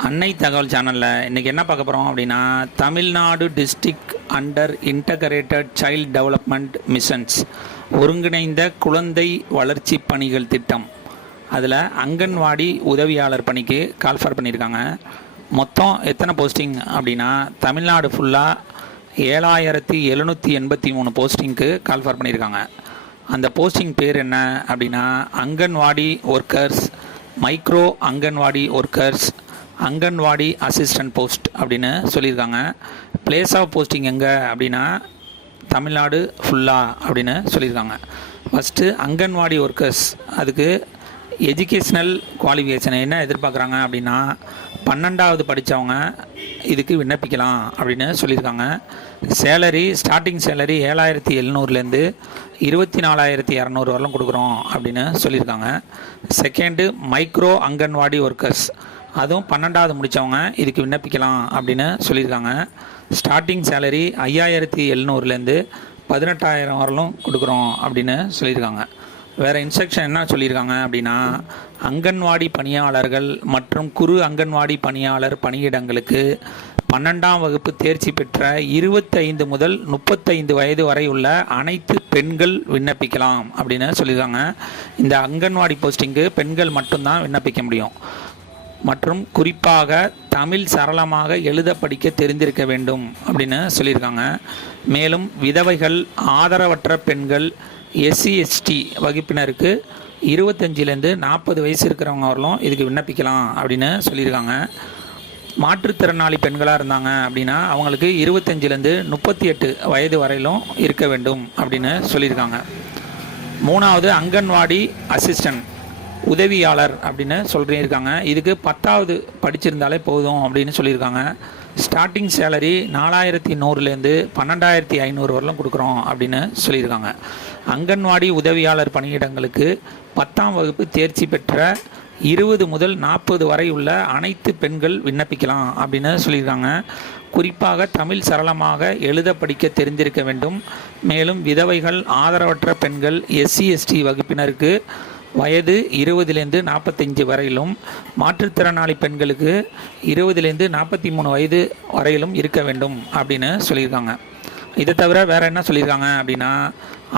அன்னை தகவல் சேனலில் இன்றைக்கி என்ன பார்க்க போகிறோம் அப்படின்னா Tamil Nadu district under integrated child development missions ஒருங்கிணைந்த குழந்தை வளர்ச்சி பணிகள் திட்டம். அதில் அங்கன்வாடி உதவியாளர் பணிக்கு கால்ஃபர் பண்ணியிருக்காங்க. மொத்தம் எத்தனை போஸ்டிங் அப்படின்னா தமிழ்நாடு ஃபுல்லாக ஏழாயிரத்தி எழுநூற்றி எண்பத்தி மூணு போஸ்டிங்க்கு கால்ஃபர் பண்ணியிருக்காங்க. அந்த போஸ்டிங் பேர் என்ன அப்படின்னா anganwadi workers micro anganwadi workers anganwadi assistant post அப்படின்னு சொல்லியிருக்காங்க. பிளேஸ் ஆஃப் போஸ்டிங் எங்கே அப்படின்னா தமிழ்நாடு ஃபுல்லாக அப்படின்னு சொல்லியிருக்காங்க. ஃபஸ்ட்டு அங்கன்வாடி ஒர்க்கர்ஸ் அதுக்கு எஜுகேஷ்னல் குவாலிஃபிகேஷன் என்ன எதிர்பார்க்குறாங்க அப்படின்னா பன்னெண்டாவது படித்தவங்க இதுக்கு விண்ணப்பிக்கலாம் அப்படின்னு சொல்லியிருக்காங்க. சேலரி ஸ்டார்டிங் சேலரி ஏழாயிரத்தி எழுநூறுலேருந்து இருபத்தி நாலாயிரத்தி இரநூறு வரலும் கொடுக்குறோம் அப்படின்னு சொல்லியிருக்காங்க. செகண்டு மைக்ரோ அங்கன்வாடி ஒர்க்கர்ஸ் அதுவும் பன்னெண்டாவது முடித்தவங்க இதுக்கு விண்ணப்பிக்கலாம் அப்படின்னு சொல்லியிருக்காங்க. ஸ்டார்டிங் சேலரி ஐயாயிரத்தி எழுநூறுலேருந்து பதினெட்டாயிரம் வரலும் கொடுக்குறோம் அப்படின்னு சொல்லியிருக்காங்க. வேறு இன்ஸ்ட்ரக்ஷன் என்ன சொல்லியிருக்காங்க அப்படின்னா அங்கன்வாடி பணியாளர்கள் மற்றும் குறு அங்கன்வாடி பணியாளர் பணியிடங்களுக்கு பன்னெண்டாம் வகுப்பு தேர்ச்சி பெற்ற இருபத்தைந்து முதல் முப்பத்தைந்து வயது வரை உள்ள அனைத்து பெண்கள் விண்ணப்பிக்கலாம் அப்படின்னு சொல்லியிருக்காங்க. இந்த அங்கன்வாடி போஸ்டிங்கு பெண்கள் மட்டும்தான் விண்ணப்பிக்க முடியும். மற்றும் குறிப்பாக தமிழ் சரளமாக எழுத படிக்க தெரிந்திருக்க வேண்டும் அப்படின்னு சொல்லியிருக்காங்க. மேலும் விதவைகள் ஆதரவற்ற பெண்கள் எஸ்சி எஸ்டி வகுப்பினருக்கு இருபத்தஞ்சிலேருந்து நாற்பது வயசு இருக்கிறவங்க வரலும் இதுக்கு விண்ணப்பிக்கலாம் அப்படின்னு சொல்லியிருக்காங்க. மாற்றுத்திறனாளி பெண்களாக இருந்தாங்க அப்படின்னா அவங்களுக்கு இருபத்தஞ்சிலேருந்து முப்பத்தி எட்டு வயது வரையிலும் இருக்க வேண்டும் அப்படின்னு சொல்லியிருக்காங்க. மூணாவது அங்கன்வாடி அசிஸ்டன்ட். உதவியாளர் அப்படின்னு சொல்லியிருக்காங்க. இதுக்கு பத்தாவது படிச்சிருந்தாலே போதும் அப்படின்னு சொல்லியிருக்காங்க. ஸ்டார்டிங் சேலரி நாலாயிரத்தி நூறுலேருந்து பன்னெண்டாயிரத்தி ஐநூறு வரலும் கொடுக்குறோம் அப்படின்னு சொல்லியிருக்காங்க. அங்கன்வாடி உதவியாளர் பணியிடங்களுக்கு பத்தாம் வகுப்பு தேர்ச்சி பெற்ற இருபது முதல் நாற்பது வரை உள்ள அனைத்து பெண்கள் விண்ணப்பிக்கலாம் அப்படின்னு சொல்லியிருக்காங்க. குறிப்பாக தமிழ் சரளமாக எழுத படிக்க தெரிந்திருக்க வேண்டும். மேலும் விதவைகள் ஆதரவற்ற பெண்கள் எஸ்சி எஸ்டி வகுப்பினருக்கு வயது இருபதுலேருந்து நாற்பத்தஞ்சு வரையிலும் மாற்றுத்திறனாளி பெண்களுக்கு இருபதுலேருந்து நாற்பத்தி மூணு வயது வரையிலும் இருக்க வேண்டும் அப்படின்னு சொல்லியிருக்காங்க. இதை தவிர வேறு என்ன சொல்லியிருக்காங்க அப்படின்னா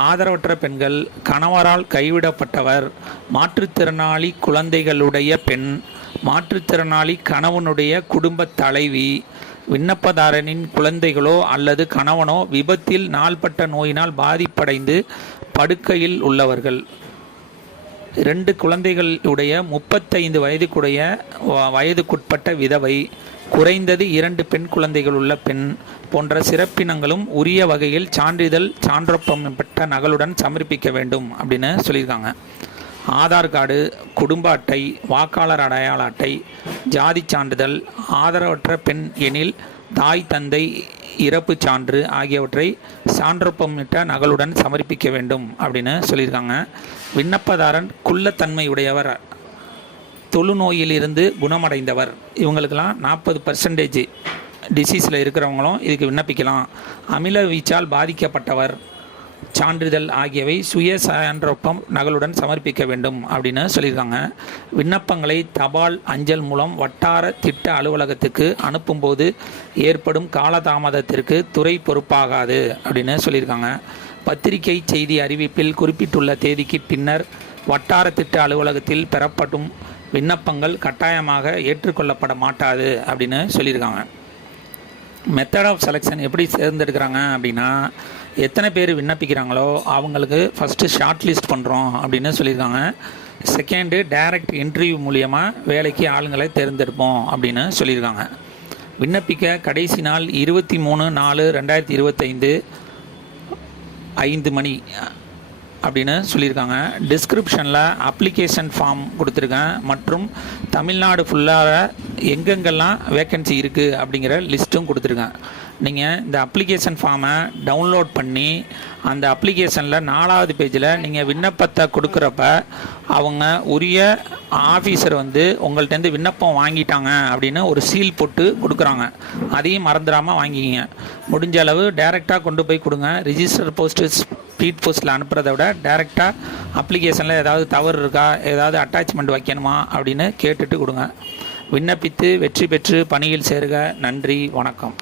ஆதரவற்ற பெண்கள் கணவரால் கைவிடப்பட்டவர் மாற்றுத்திறனாளி குழந்தைகளுடைய பெண் மாற்றுத்திறனாளி கணவனுடைய குடும்ப தலைவி விண்ணப்பதாரனின் குழந்தைகளோ அல்லது கணவனோ விபத்தில் நாள்பட்ட நோயினால் பாதிப்படைந்து படுக்கையில் உள்ளவர்கள். ரெண்டு குழந்தைகளுடைய முப்பத்தைந்து வயதுக்குடைய வயதுக்குட்பட்ட விதவை குறைந்தது இரண்டு பெண் குழந்தைகள் உள்ள பெண் போன்ற சிறப்பினங்களும் உரிய வகையில் சான்றிதழ் சான்றப்பட்ட நகலுடன் சமர்ப்பிக்க வேண்டும் அப்படின்னு சொல்லியிருக்காங்க. ஆதார் கார்டு குடும்ப அட்டை வாக்காளர் அடையாள அட்டை ஜாதி சான்றிதழ் ஆதரவற்ற பெண் எனில் தாய் தந்தை இறப்புச் சான்று ஆகியவற்றை சான்றொப்பமிட்ட நகலுடன் சமர்ப்பிக்க வேண்டும் அப்படின்னு சொல்லியிருக்காங்க. விண்ணப்பதாரன் குள்ளத்தன்மையுடையவர் தொழுநோயிலிருந்து குணமடைந்தவர். இவங்களுக்கெல்லாம் நாற்பது பர்சன்டேஜ் டிசீஸில் இருக்கிறவங்களும் இதுக்கு விண்ணப்பிக்கலாம். அமில வீச்சால் பாதிக்கப்பட்டவர். சான்றிதழ் ஆகியவை சுய சான்றொப்பம் நகலுடன் சமர்ப்பிக்க வேண்டும் அப்படின்னு சொல்லியிருக்காங்க. விண்ணப்பங்களை தபால் அஞ்சல் மூலம் வட்டார திட்ட அலுவலகத்துக்கு அனுப்பும்போது ஏற்படும் காலதாமதத்திற்கு துறை பொறுப்பாகாது அப்படின்னு சொல்லியிருக்காங்க. பத்திரிகை செய்தி அறிவிப்பில் குறிப்பிட்டுள்ள தேதிக்கு பின்னர் வட்டார திட்ட அலுவலகத்தில் பெறப்படும் விண்ணப்பங்கள் கட்டாயமாக ஏற்றுக்கொள்ளப்பட மாட்டாது அப்படின்னு சொல்லியிருக்காங்க. மெத்தட் ஆஃப் செலெக்ஷன் எப்படி தேர்ந்தெடுக்கிறாங்க அப்படின்னா எத்தனை பேர் விண்ணப்பிக்கிறாங்களோ அவங்களுக்கு ஃபஸ்ட்டு ஷார்ட் லிஸ்ட் பண்ணுறோம் அப்படின்னு சொல்லியிருக்காங்க. செகண்டு டைரக்ட் இன்டர்வியூ மூலியமாக வேலைக்கு ஆளுங்களை தேர்ந்தெடுப்போம் அப்படின்னு சொல்லியிருக்காங்க. விண்ணப்பிக்க கடைசி நாள் இருபத்தி மூணு நாலு ரெண்டாயிரத்தி இருபத்தைந்து ஐந்து மணி அப்படின்னு சொல்லியிருக்காங்க. டிஸ்கிரிப்ஷனில் அப்ளிகேஷன் ஃபார்ம் கொடுத்துருக்கேன். மற்றும் தமிழ்நாடு ஃபுல்லாக எங்கெங்கெல்லாம் வேக்கன்சி இருக்குது அப்படிங்கிற லிஸ்ட்டும் கொடுத்துருக்கேன். நீங்கள் இந்த அப்ளிகேஷன் ஃபார்மை டவுன்லோட் பண்ணி அந்த அப்ளிகேஷனில் நாலாவது பேஜில் நீங்கள் விண்ணப்பத்தை கொடுக்குறப்ப அவங்க உரிய ஆஃபீஸர் வந்து உங்கள்கிட்டருந்து விண்ணப்பம் வாங்கிட்டாங்க அப்படின்னு ஒரு சீல் போட்டு கொடுக்குறாங்க. அதையும் மறந்துடாமல் வாங்கிக்கிங்க. முடிஞ்ச அளவு டைரெக்டாக கொண்டு போய் கொடுங்க. ரிஜிஸ்டர் போஸ்ட்டு ஸ்பீட் போஸ்ட்டில் அனுப்புகிறத விட டைரெக்டாக அப்ளிகேஷனில் ஏதாவது தவறு இருக்கா ஏதாவது அட்டாச்மெண்ட் வைக்கணுமா அப்படின்னு கேட்டுட்டு கொடுங்க. விண்ணப்பித்து வெற்றி பெற்று பணியில் சேருக. நன்றி வணக்கம்.